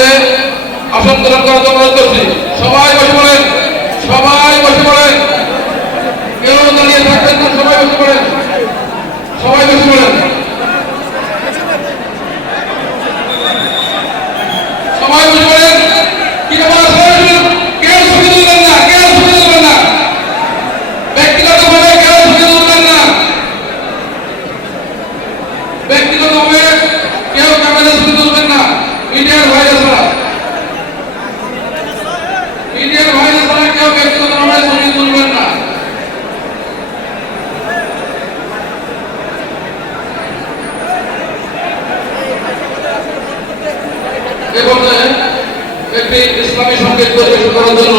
হয়ে আসন গ্রহণ করার জন্য অনুরোধ করছি। সবাই বসে পড়েন, সবাই বসে পড়েন, কেউ দাঁড়িয়ে থাকবেন না, সবাই বসে পড়েন, সবাই বসে পড়েন, সবাই বসে পড়েন। কি ব্যাপার, কেউ ছবি তুলবেন না, কেউ ছবি তুলবেন না, ব্যক্তিগতভাবে কেউ ছবি তুলবেন না, ব্যক্তিগতভাবে কেউ ক্যামেরা ছবি তুলবেন না। মিডিয়ার ভাইরা ছাড়া, মিডিয়ার ভাইরা ছাড়া কেউ ব্যক্তিগতভাবে ছবি তুলবেন না। এ পর্যায়ে একটি ইসলামী সংগীত পরিবেশন করার জন্য